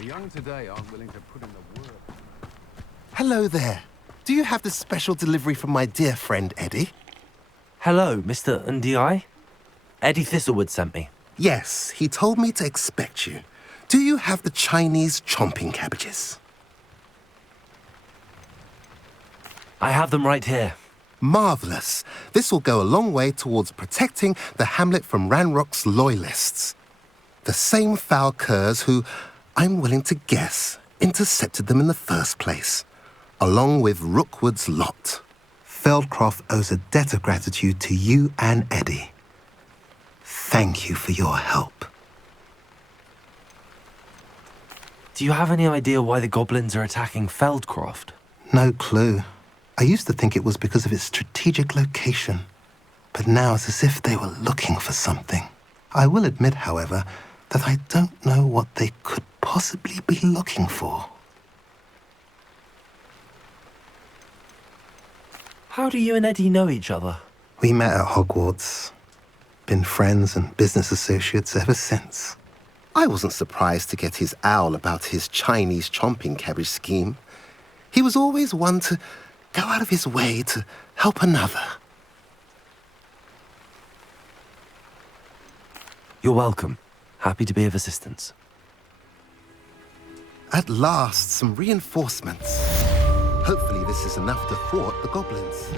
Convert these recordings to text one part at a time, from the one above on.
The young today aren't willing to put in the work. Hello there. Do you have the special delivery from my dear friend Eddie? Hello, Mr. Ndi. Eddie Thistlewood sent me. Yes, he told me to expect you. Do you have the Chinese chomping cabbages? I have them right here. Marvellous. This will go a long way towards protecting the hamlet from Ranrock's loyalists. The same foul curs who, I'm willing to guess, intercepted them in the first place, along with Rookwood's lot. Feldcroft owes a debt of gratitude to you and Eddie. Thank you for your help. Do you have any idea why the goblins are attacking Feldcroft? No clue. I used to think it was because of its strategic location, but now it's as if they were looking for something. I will admit, however, that I don't know what they could possibly be looking for. How do you and Eddie know each other? We met at Hogwarts. Been friends and business associates ever since. I wasn't surprised to get his owl about his Chinese chomping cabbage scheme. He was always one to go out of his way to help another. You're welcome. Happy to be of assistance. At last, some reinforcements. Hopefully this is enough to thwart the goblins.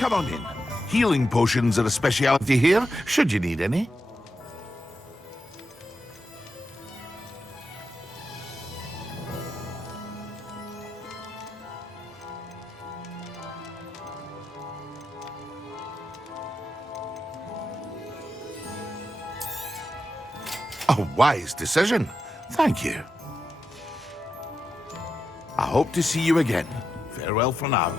Come on in. Healing potions are a specialty here, should you need any. A wise decision. Thank you. I hope to see you again. Farewell for now.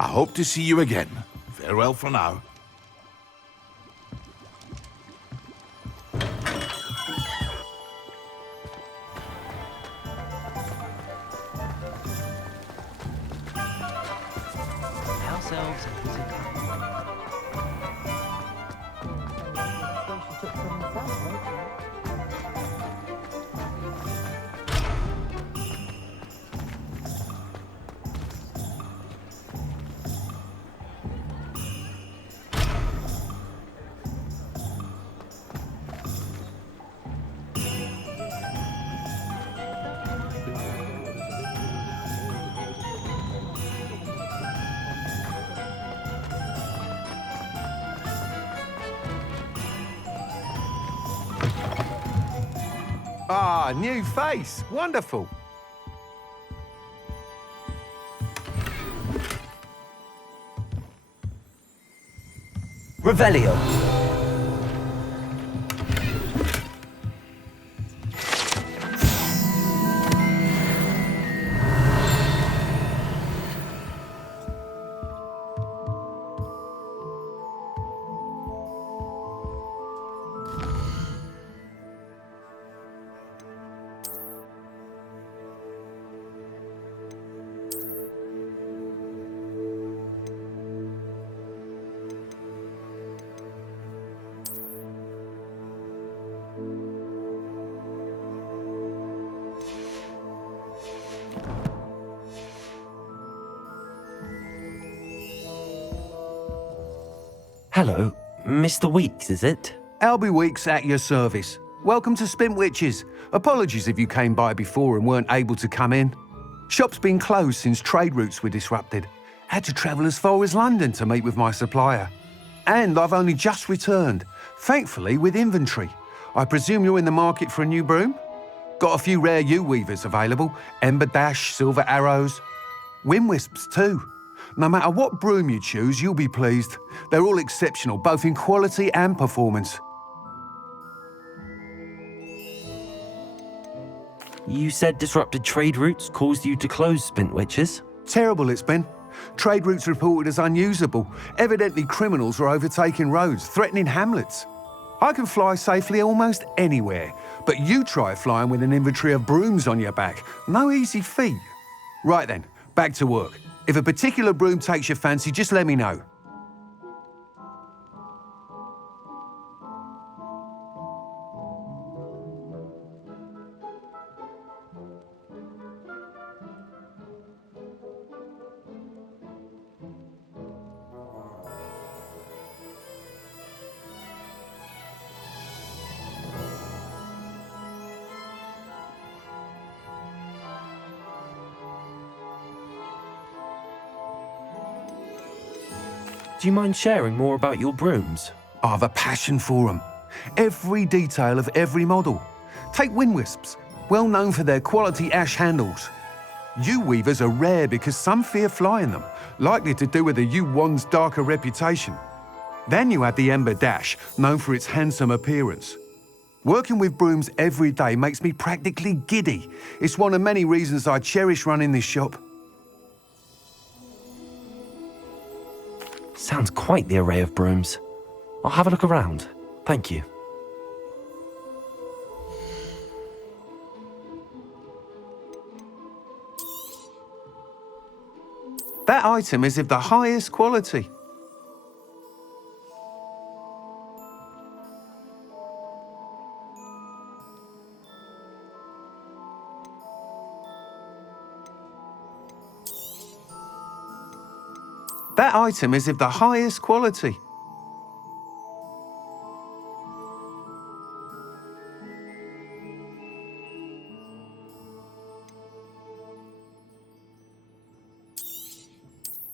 I hope to see you again. Farewell for now. House elves visit. Ah, new face. Wonderful. Revelio. Hello, Mr. Weeks, is it? Albie Weeks at your service. Welcome to Spintwitches. Apologies if you came by before and weren't able to come in. Shop's been closed since trade routes were disrupted. Had to travel as far as London to meet with my supplier. And I've only just returned, thankfully with inventory. I presume you're in the market for a new broom? Got a few rare yew-weavers available, Ember Dash, Silver Arrows, Wind Wisps too. No matter what broom you choose, you'll be pleased. They're all exceptional, both in quality and performance. You said disrupted trade routes caused you to close Spintwitches? Terrible it's been. Trade routes reported as unusable. Evidently criminals are overtaking roads, threatening hamlets. I can fly safely almost anywhere, but you try flying with an inventory of brooms on your back. No easy feat. Right then, back to work. If a particular broom takes your fancy, just let me know. Do you mind sharing more about your brooms? I have a passion for them. Every detail of every model. Take wind wisps, well known for their quality ash handles. Yew weavers are rare because some fear flying them, likely to do with the yew wand's darker reputation. Then you have the ember dash, known for its handsome appearance. Working with brooms every day makes me practically giddy. It's one of many reasons I cherish running this shop. Sounds quite the array of brooms. I'll have a look around. Thank you. That item is of the highest quality. That item is of the highest quality.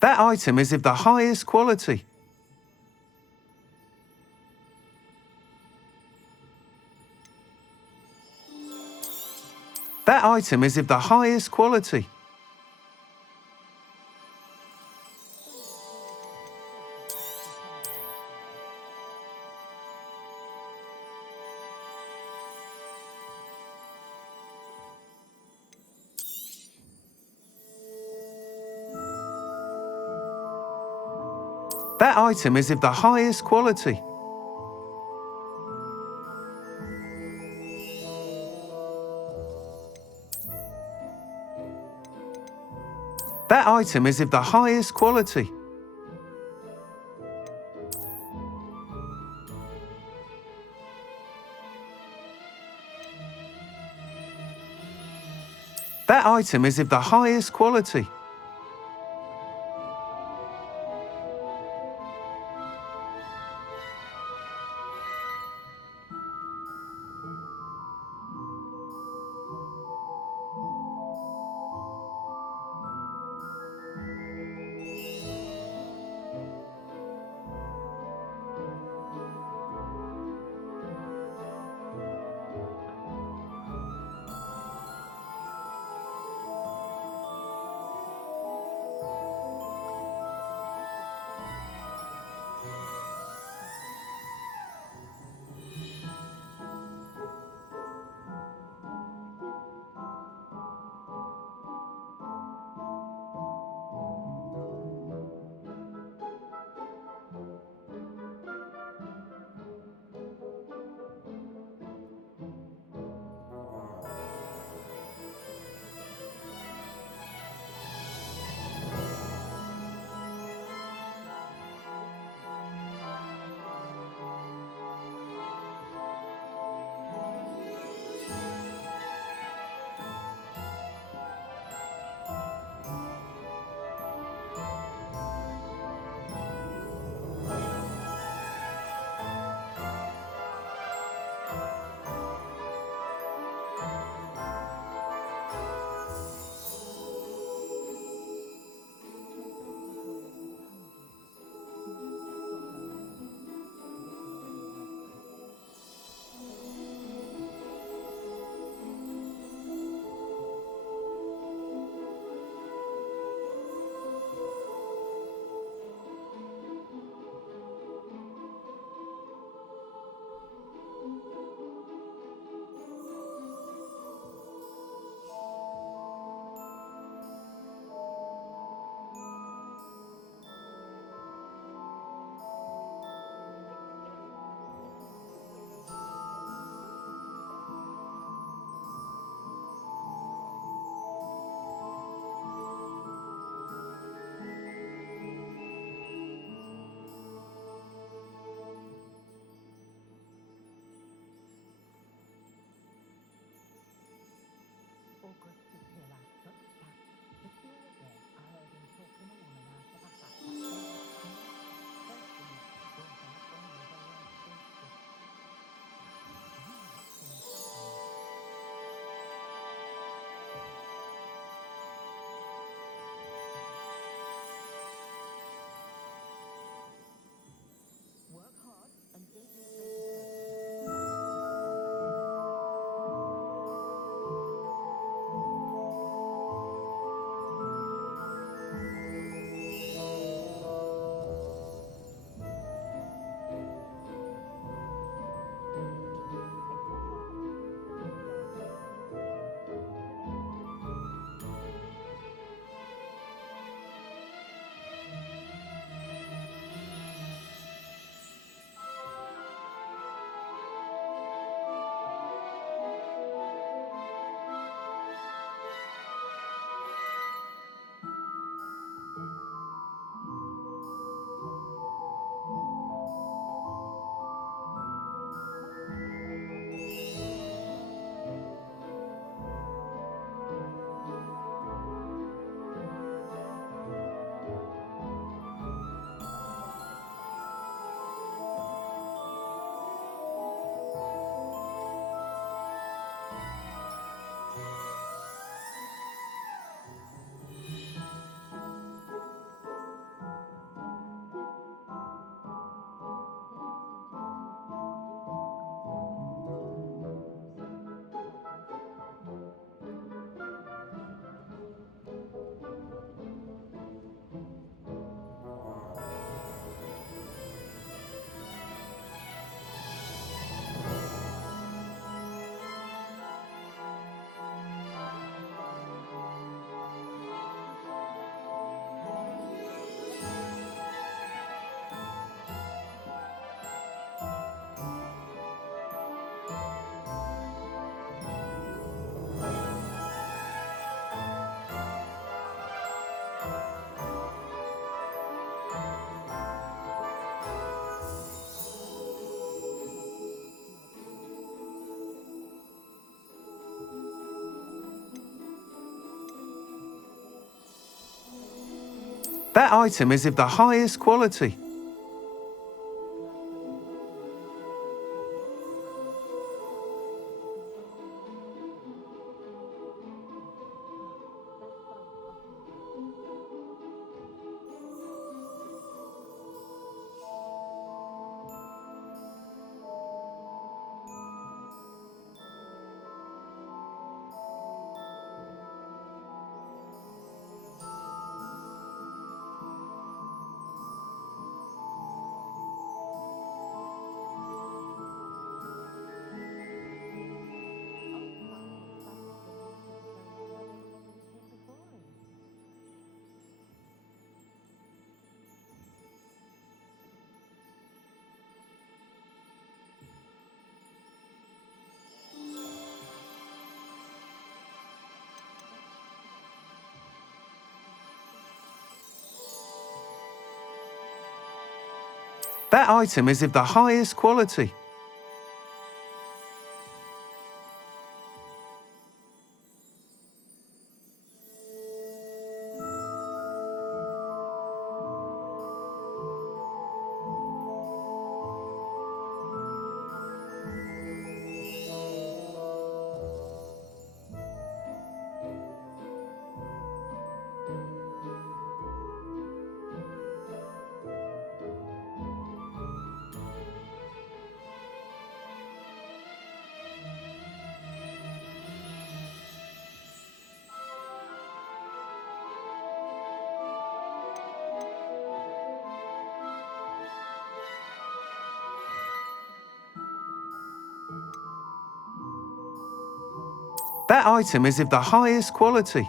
That item is of the highest quality. That item is of the highest quality. That item is of the highest quality. That item is of the highest quality. That item is of the highest quality. That item is of the highest quality. That item is of the highest quality. That item is of the highest quality.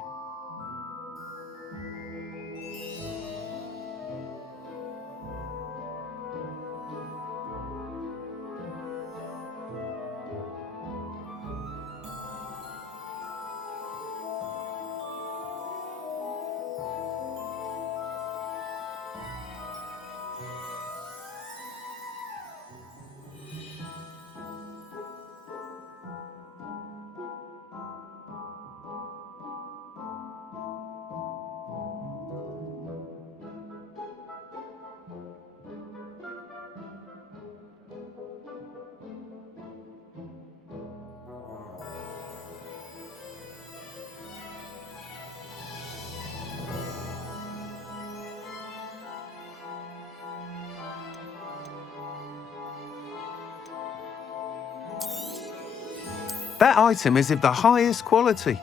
That item is of the highest quality.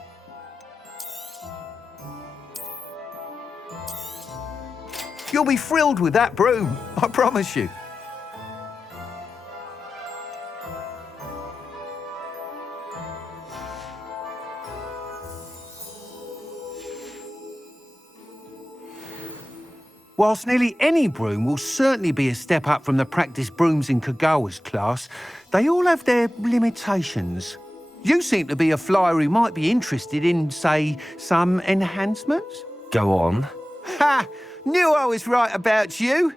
You'll be thrilled with that broom, I promise you. Whilst nearly any broom will certainly be a step up from the practice brooms in Kagawa's class, they all have their limitations. You seem to be a flyer who might be interested in, say, some enhancements? Go on. Ha! Knew I was right about you.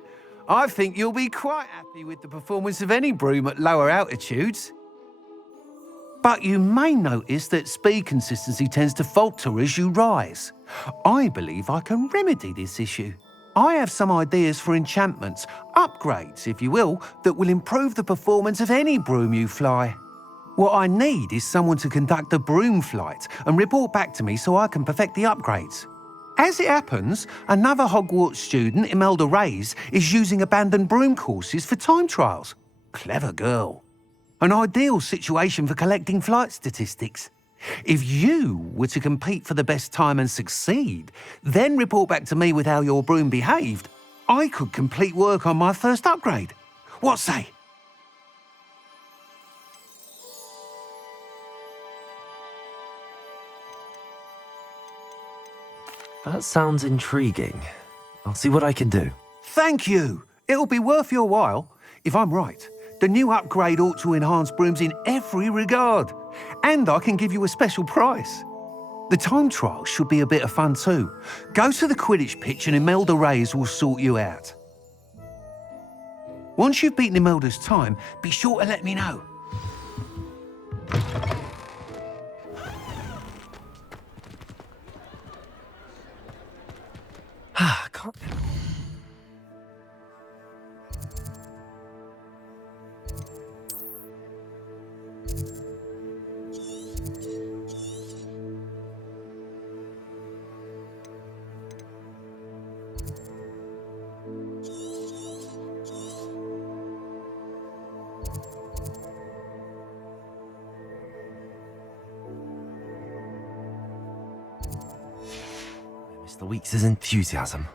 I think you'll be quite happy with the performance of any broom at lower altitudes. But you may notice that speed consistency tends to falter as you rise. I believe I can remedy this issue. I have some ideas for enchantments, upgrades, if you will, that will improve the performance of any broom you fly. What I need is someone to conduct a broom flight and report back to me so I can perfect the upgrades. As it happens, another Hogwarts student, Imelda Reyes, is using abandoned broom courses for time trials. Clever girl. An ideal situation for collecting flight statistics. If you were to compete for the best time and succeed, then report back to me with how your broom behaved, I could complete work on my first upgrade. What say? That sounds intriguing. I'll see what I can do. Thank you. It'll be worth your while. If I'm right, the new upgrade ought to enhance brooms in every regard. And I can give you a special price. The time trial should be a bit of fun too. Go to the Quidditch pitch and Imelda Reyes will sort you out. Once you've beaten Imelda's time, be sure to let me know. Ah, can't. the week's enthusiasm.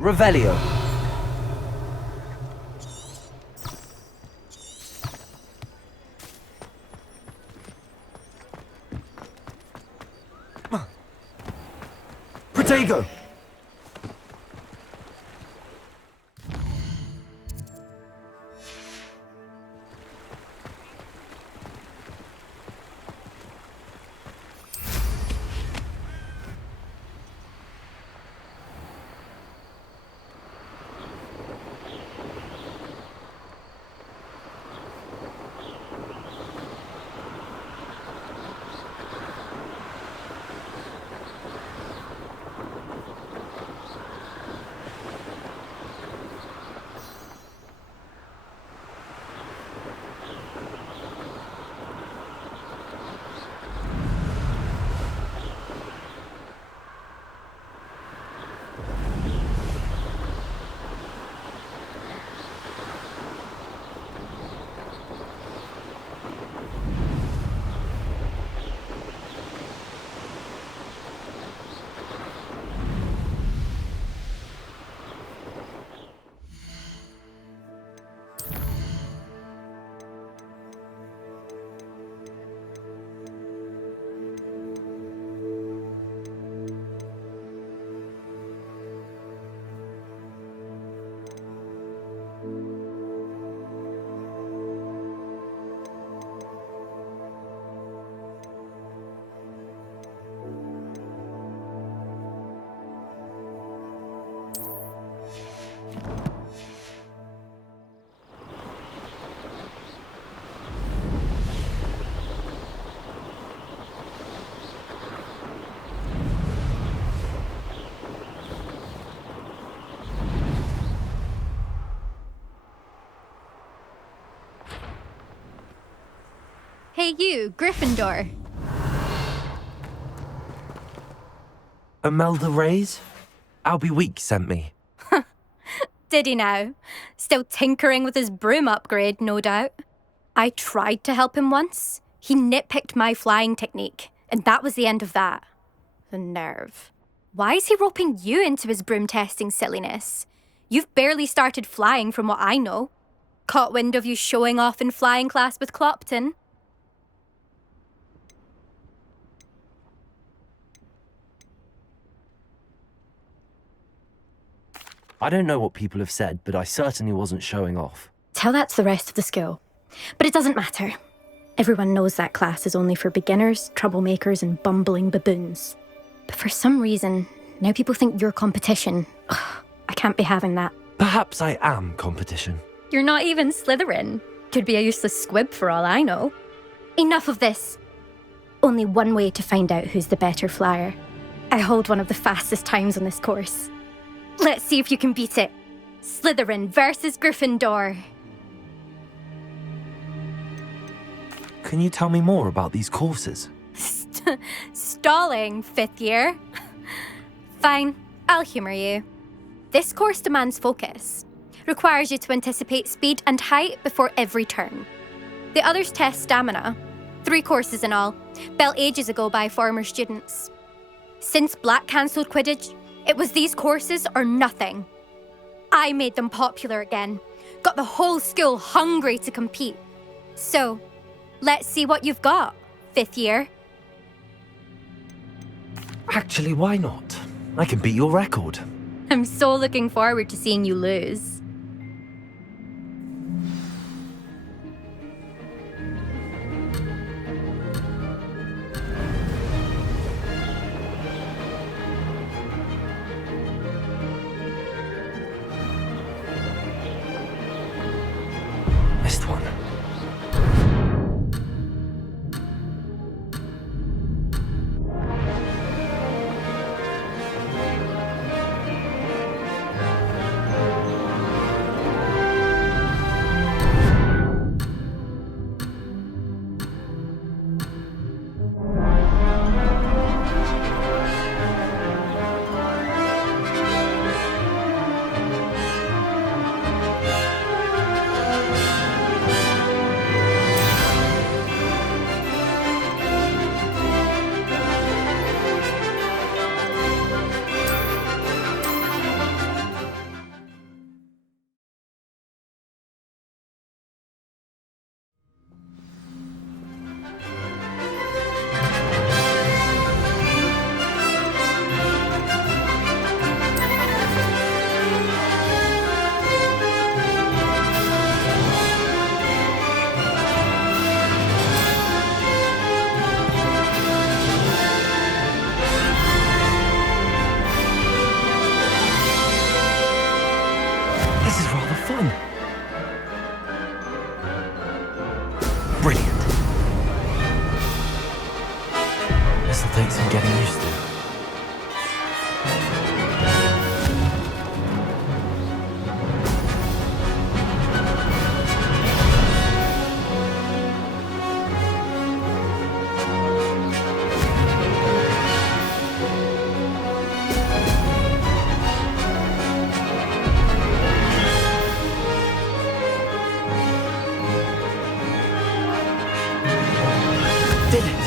Revelio. Protego. Hey you, Gryffindor. Imelda Reyes? Albie Week sent me. Did he now? Still tinkering with his broom upgrade, no doubt. I tried to help him once. He nitpicked my flying technique, and that was the end of that. The nerve. Why is he roping you into his broom testing silliness? You've barely started flying from what I know. Caught wind of you showing off in flying class with Clopton. I don't know what people have said, but I certainly wasn't showing off. Tell that to the rest of the school. But it doesn't matter. Everyone knows that class is only for beginners, troublemakers, and bumbling baboons. But for some reason, now people think you're competition. Ugh, I can't be having that. Perhaps I am competition. You're not even Slytherin. Could be a useless squib for all I know. Enough of this. Only one way to find out who's the better flyer. I hold one of the fastest times on this course. Let's see if you can beat it. Slytherin versus Gryffindor. Can you tell me more about these courses? Stalling, fifth year. Fine, I'll humour you. This course demands focus. Requires you to anticipate speed and height before every turn. The others test stamina. 3 courses in all, built ages ago by former students. Since Black cancelled Quidditch, it was these courses or nothing. I made them popular again. Got the whole school hungry to compete. So, let's see what you've got, fifth year. Actually, why not? I can beat your record. I'm so looking forward to seeing you lose. Missed one. This is rather fun. Brilliant. This'll take some getting used to. Did it!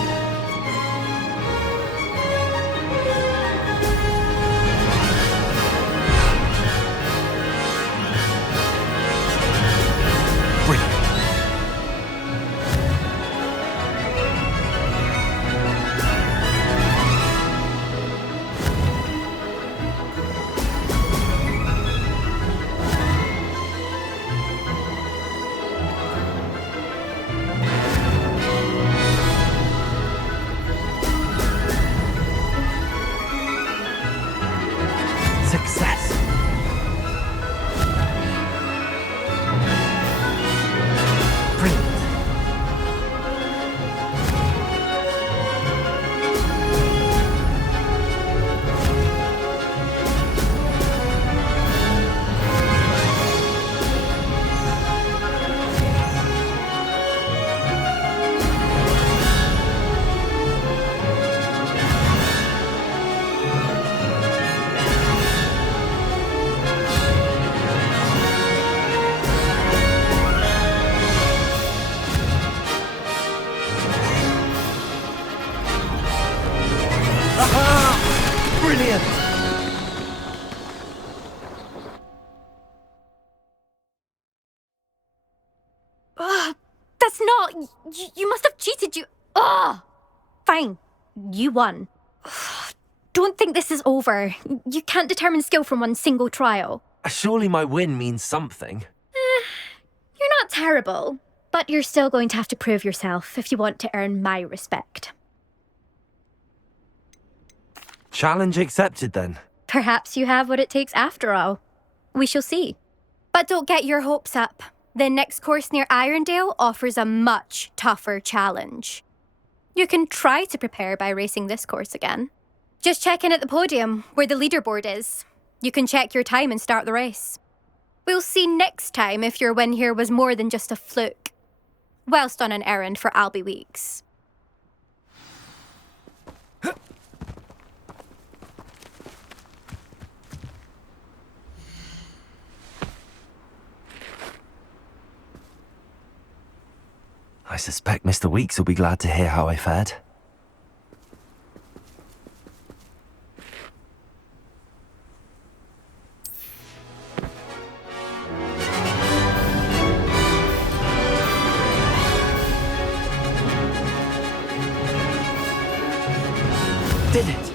Brilliant. Success. Brilliant. Aha! Brilliant! That's not. You must have cheated. Fine. You won. Don't think this is over. You can't determine skill from one single trial. Surely my win means something. You're not terrible, but you're still going to have to prove yourself if you want to earn my respect. Challenge accepted then. Perhaps you have what it takes after all. We shall see. But don't get your hopes up. The next course near Irondale offers a much tougher challenge. You can try to prepare by racing this course again. Just check in at the podium, where the leaderboard is. You can check your time and start the race. We'll see next time if your win here was more than just a fluke, whilst on an errand for Albie Weeks. I suspect Mr. Weeks will be glad to hear how I fared. Did it!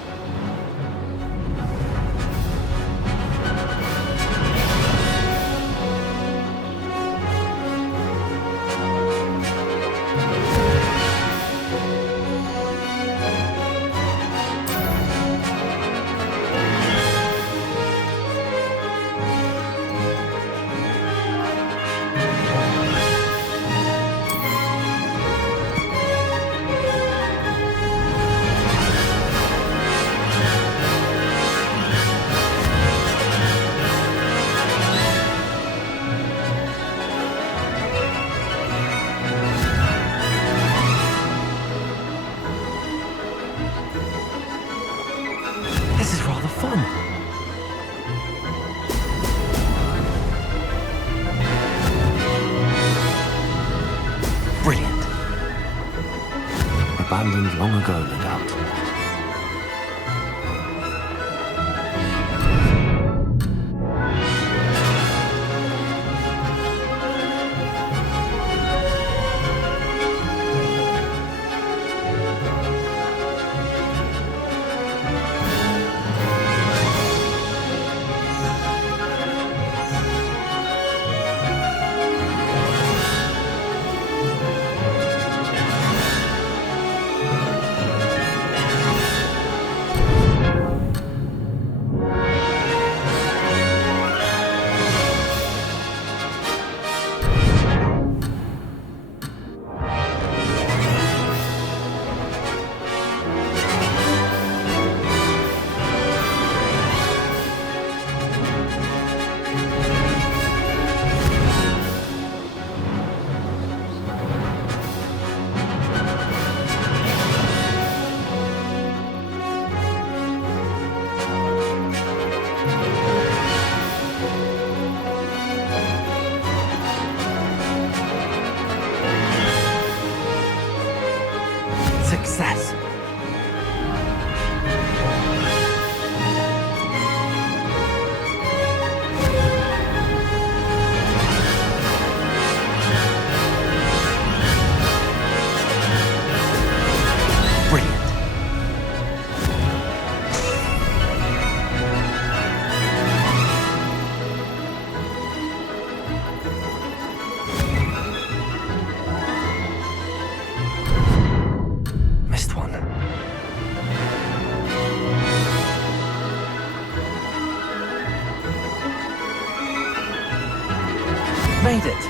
abandoned long ago, no doubt. Success. Brilliant. Missed one. Made it.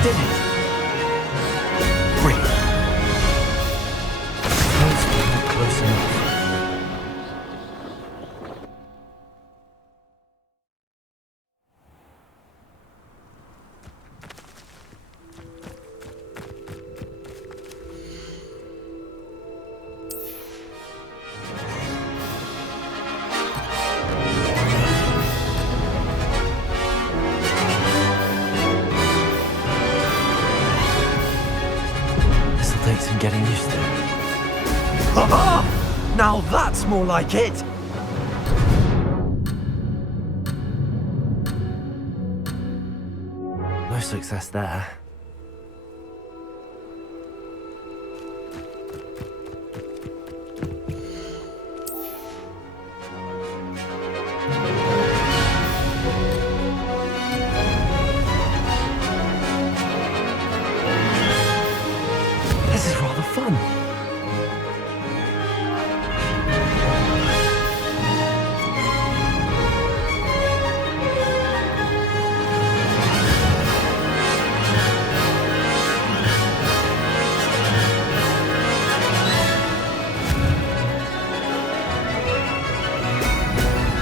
Did it. Brilliant. Close, but not close enough. This'll take some getting used to. Ha-ha! Now that's more like it! No success there. This is rather fun.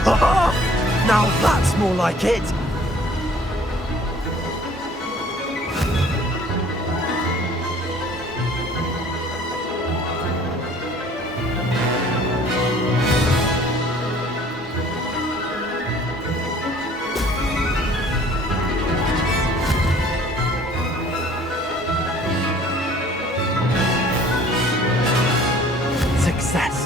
Ha-ha! Now that's more like it! Success.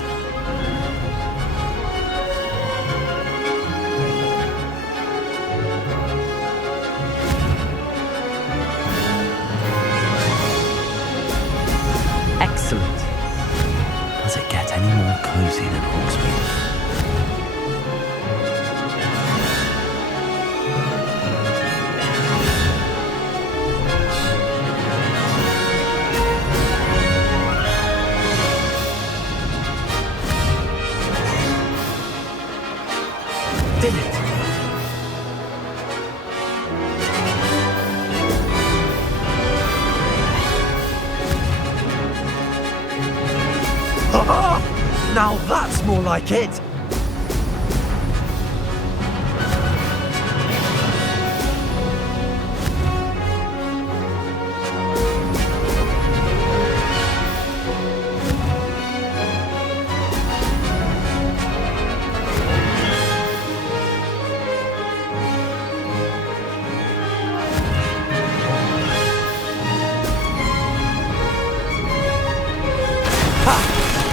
Now that's more like it!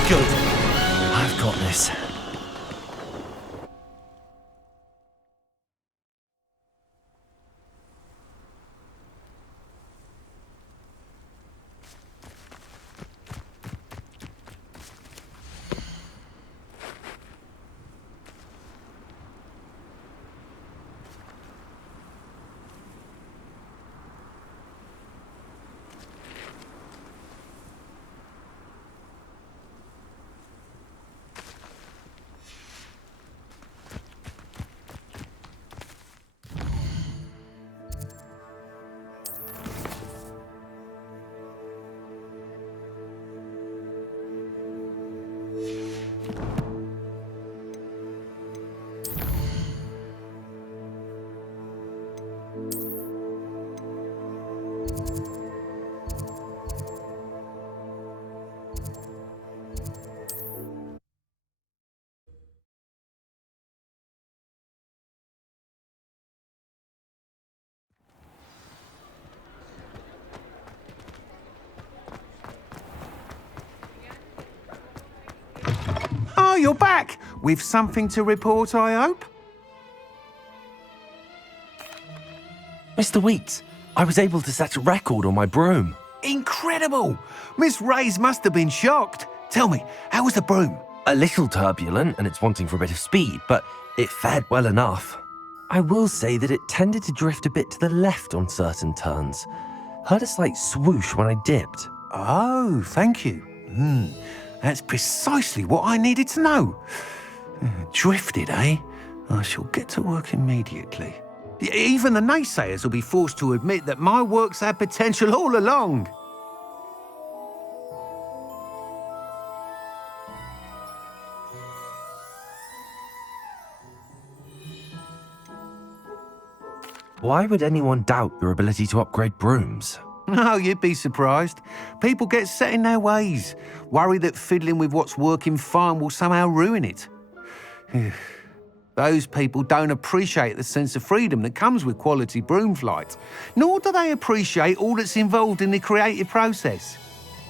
Good. I've got this. Oh, you're back! With something to report, I hope? Mr. Wheat, I was able to set a record on my broom. Incredible! Miss Reyes must have been shocked. Tell me, how was the broom? A little turbulent and it's wanting for a bit of speed, but it fared well enough. I will say that it tended to drift a bit to the left on certain turns. Heard a slight swoosh when I dipped. Oh, thank you. That's precisely what I needed to know. Drifted, eh? I shall get to work immediately. Even the naysayers will be forced to admit that my work's had potential all along. Why would anyone doubt your ability to upgrade brooms? No, you'd be surprised. People get set in their ways, worry that fiddling with what's working fine will somehow ruin it. Those people don't appreciate the sense of freedom that comes with quality broom flight, nor do they appreciate all that's involved in the creative process.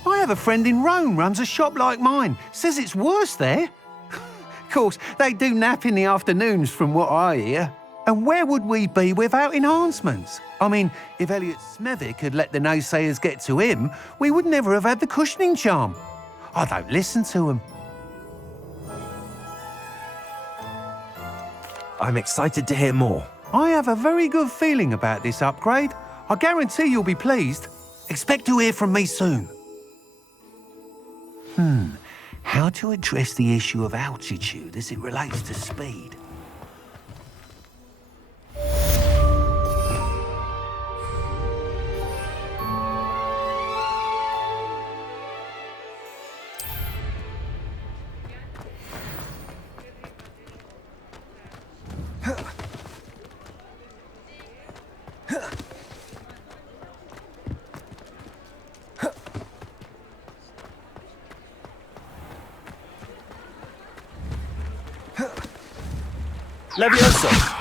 I have a friend in Rome runs a shop like mine, says it's worse there. Of course, they do nap in the afternoons from what I hear. And where would we be without enhancements? I mean, if Elliot Smethwick had let the naysayers get to him, we would never have had the cushioning charm. I don't listen to them. I'm excited to hear more. I have a very good feeling about this upgrade. I guarantee you'll be pleased. Expect to hear from me soon. How to address the issue of altitude as it relates to speed? Levioso!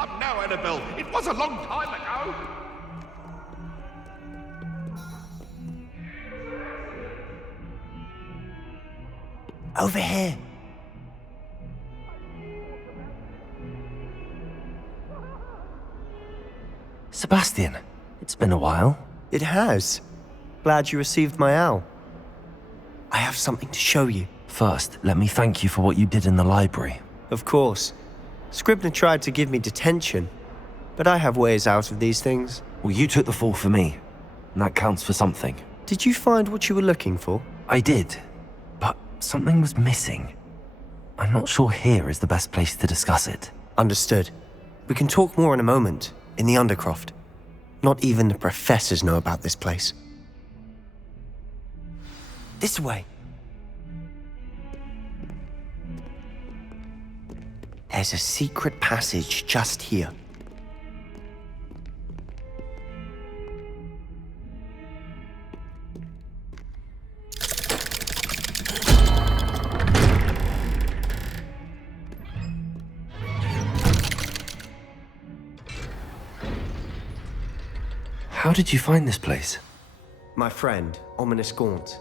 Come now, Annabelle. It was a long time ago. Over here. Sebastian, it's been a while. It has. Glad you received my owl. I have something to show you. First, let me thank you for what you did in the library. Of course. Scribner tried to give me detention, but I have ways out of these things. Well, you took the fall for me, and that counts for something. Did you find what you were looking for? I did, but something was missing. I'm not sure here is the best place to discuss it. Understood. We can talk more in a moment, in the Undercroft. Not even the professors know about this place. This way. There's a secret passage just here. How did you find this place? My friend, Ominous Gaunt.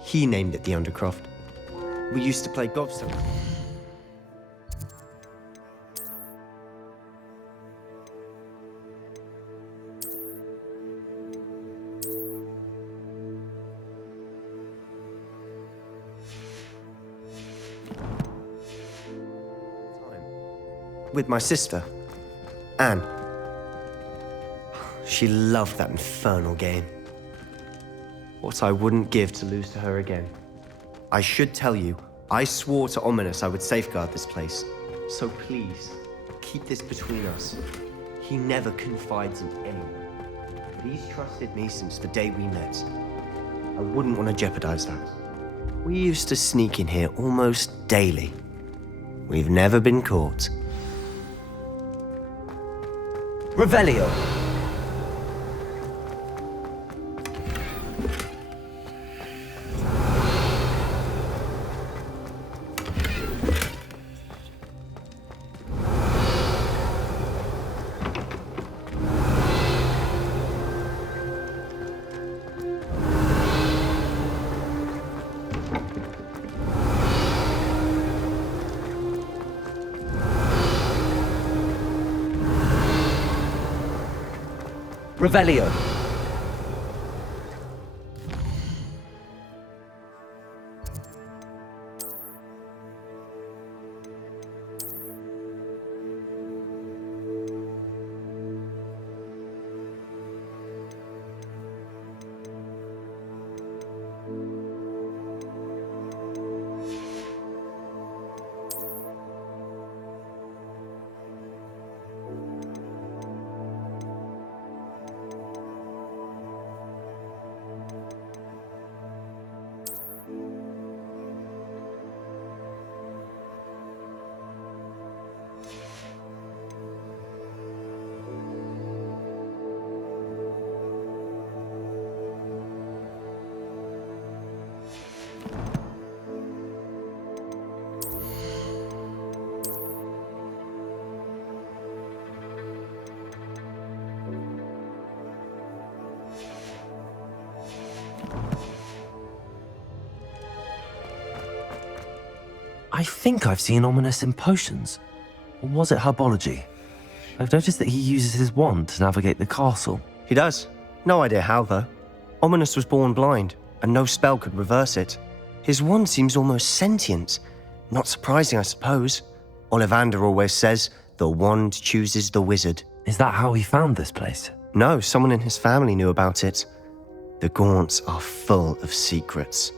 He named it the Undercroft. We used to play gobstone. With my sister, Anne. She loved that infernal game. What I wouldn't give to lose to her again. I should tell you, I swore to Ominous I would safeguard this place. So please, keep this between us. He never confides in anyone. But he's trusted me since the day we met. I wouldn't want to jeopardize that. We used to sneak in here almost daily. We've never been caught. Revelio! Revelio. I think I've seen Ominous in potions. Or was it herbology? I've noticed that he uses his wand to navigate the castle. He does. No idea how, though. Ominous was born blind, and no spell could reverse it. His wand seems almost sentient. Not surprising, I suppose. Ollivander always says, the wand chooses the wizard. Is that how he found this place? No, someone in his family knew about it. The Gaunts are full of secrets.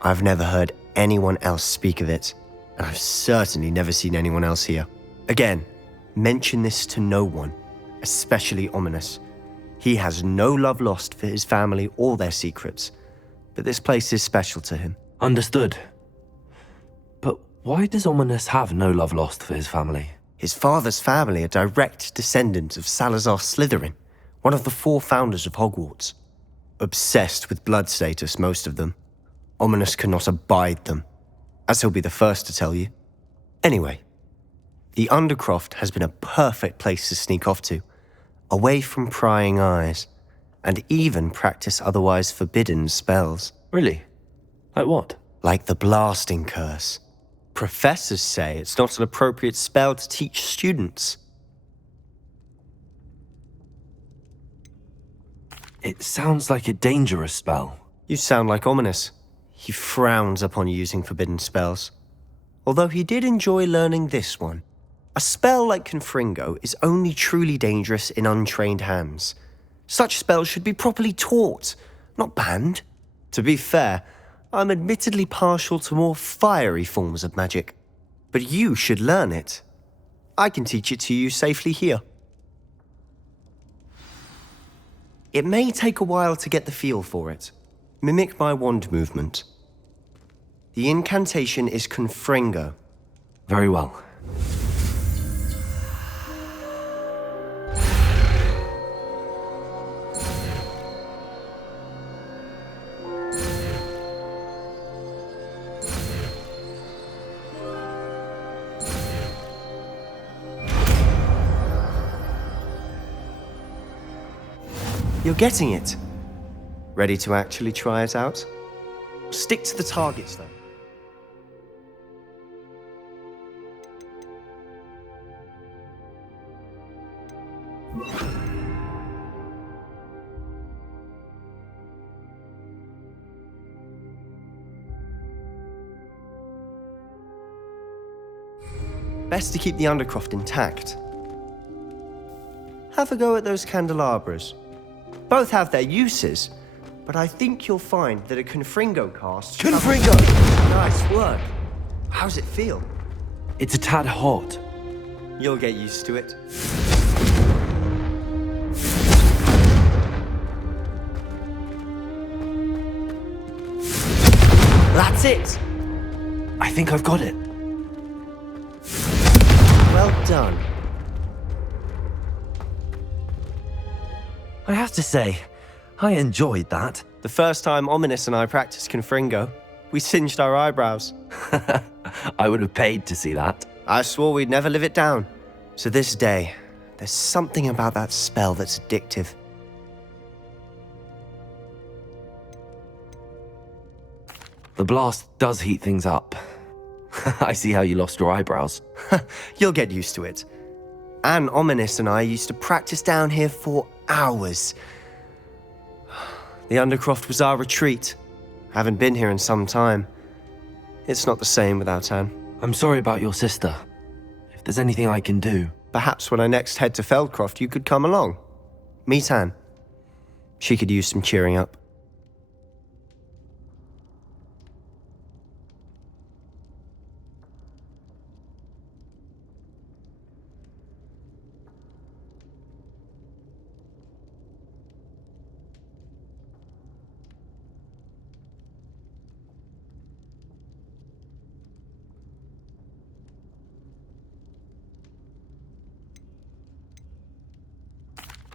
I've never heard anyone else speak of it, and I've certainly never seen anyone else here. Again, mention this to no one, especially Ominous. He has no love lost for his family or their secrets, but this place is special to him. Understood. But why does Ominous have no love lost for his family? His father's family are direct descendants of Salazar Slytherin, one of the 4 founders of Hogwarts. Obsessed with blood status, most of them. Ominous cannot abide them, as he'll be the first to tell you. Anyway, The Undercroft has been a perfect place to sneak off to, away from prying eyes, and even practice otherwise forbidden spells. Really? Like what? Like the Blasting Curse. Professors say it's not an appropriate spell to teach students. It sounds like a dangerous spell. You sound like Ominous. He frowns upon using forbidden spells. Although he did enjoy learning this one. A spell like Confringo is only truly dangerous in untrained hands. Such spells should be properly taught, not banned. To be fair, I'm admittedly partial to more fiery forms of magic. But you should learn it. I can teach it to you safely here. It may take a while to get the feel for it. Mimic my wand movement. The incantation is Confringo. Very well. You're getting it. Ready to actually try it out? Stick to the targets, though. Best to keep the Undercroft intact. Have a go at those candelabras. Both have their uses, but I think you'll find that a Confringo cast... Confringo! Nice work. How's it feel? It's a tad hot. You'll get used to it. That's it! I think I've got it. Well done. I have to say, I enjoyed that. The first time Ominous and I practiced Confringo, we singed our eyebrows. I would have paid to see that. I swore we'd never live it down. To this day, there's something about that spell that's addictive. The blast does heat things up. I see how you lost your eyebrows. You'll get used to it. Anne, Ominous and I used to practice down here for hours. The Undercroft was our retreat. Haven't been here in some time. It's not the same without Anne. I'm sorry about your sister. If there's anything I can do... Perhaps when I next head to Feldcroft, you could come along. Meet Anne. She could use some cheering up.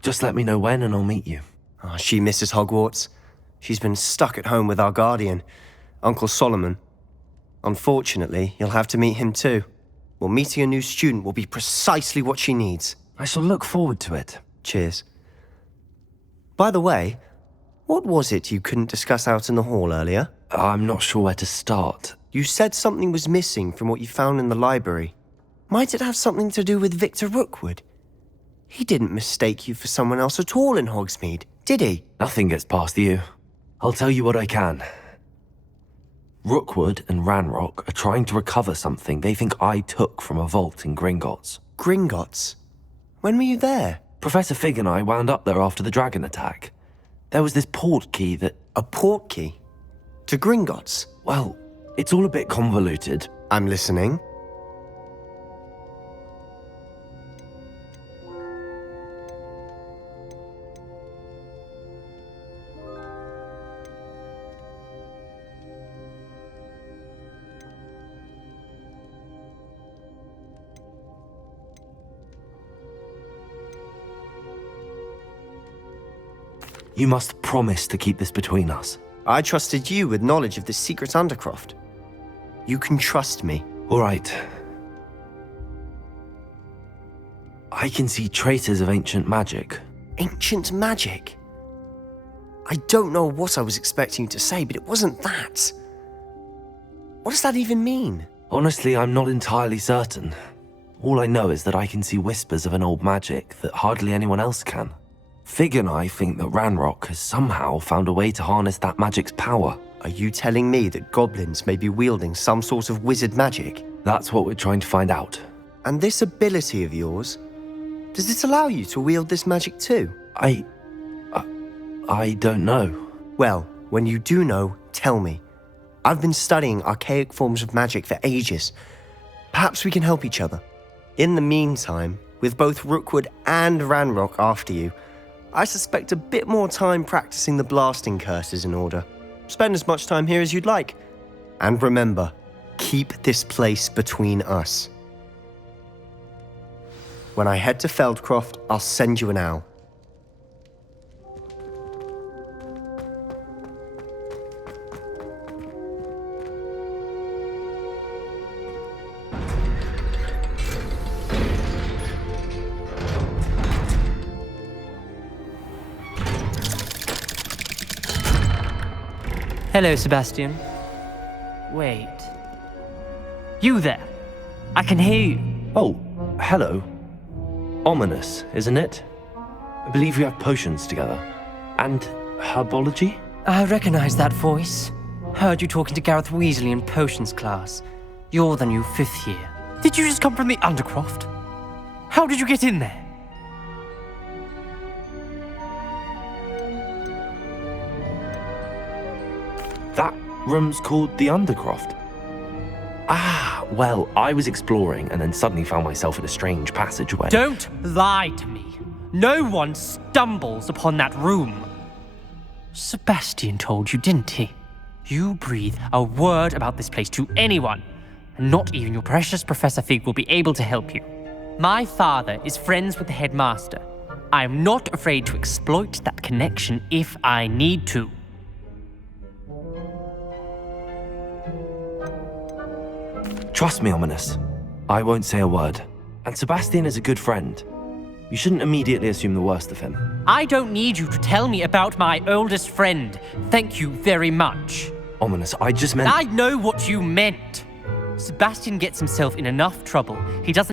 Just let me know when and I'll meet you. Oh, she misses Hogwarts. She's been stuck at home with our guardian, Uncle Solomon. Unfortunately, you'll have to meet him too. Well, meeting a new student will be precisely what she needs. I shall look forward to it. Cheers. By the way, what was it you couldn't discuss out in the hall earlier? I'm not sure where to start. You said something was missing from what you found in the library. Might it have something to do with Victor Rookwood? He didn't mistake you for someone else at all in Hogsmeade, did he? Nothing gets past you. I'll tell you what I can. Rookwood and Ranrock are trying to recover something they think I took from a vault in Gringotts. Gringotts? When were you there? Professor Fig and I wound up there after the dragon attack. There was this port key that... A port key? To Gringotts? Well, it's all a bit convoluted. I'm listening. You must promise to keep this between us. I trusted you with knowledge of the secret Undercroft. You can trust me. All right. I can see traces of ancient magic. Ancient magic? I don't know what I was expecting you to say, but it wasn't that. What does that even mean? Honestly, I'm not entirely certain. All I know is that I can see whispers of an old magic that hardly anyone else can. Fig and I think that Ranrock has somehow found a way to harness that magic's power. Are you telling me that goblins may be wielding some sort of wizard magic? That's what we're trying to find out. And this ability of yours, does it allow you to wield this magic too? I don't know. Well, when you do know, tell me. I've been studying archaic forms of magic for ages. Perhaps we can help each other. In the meantime, with both Rookwood and Ranrock after you, I suspect a bit more time practicing the blasting curse is in order. Spend as much time here as you'd like. And remember, keep this place between us. When I head to Feldcroft, I'll send you an owl. Hello, Sebastian. Wait. You there? I can hear you. Oh, hello. Ominous, isn't it? I believe we have potions together. And herbology? I recognize that voice. Heard you talking to Gareth Weasley in potions class. You're the new 5th year. Did you just come from the Undercroft? How did you get in there? That room's called the Undercroft. Ah, well, I was exploring and then suddenly found myself in a strange passageway. Don't lie to me. No one stumbles upon that room. Sebastian told you, didn't he? You breathe a word about this place to anyone, and not even your precious Professor Fig will be able to help you. My father is friends with the headmaster. I am not afraid to exploit that connection if I need to. Trust me, Ominous. I won't say a word. And Sebastian is a good friend. You shouldn't immediately assume the worst of him. I don't need you to tell me about my oldest friend. Thank you very much. Ominous, I just meant... I know what you meant. Sebastian gets himself in enough trouble. He doesn't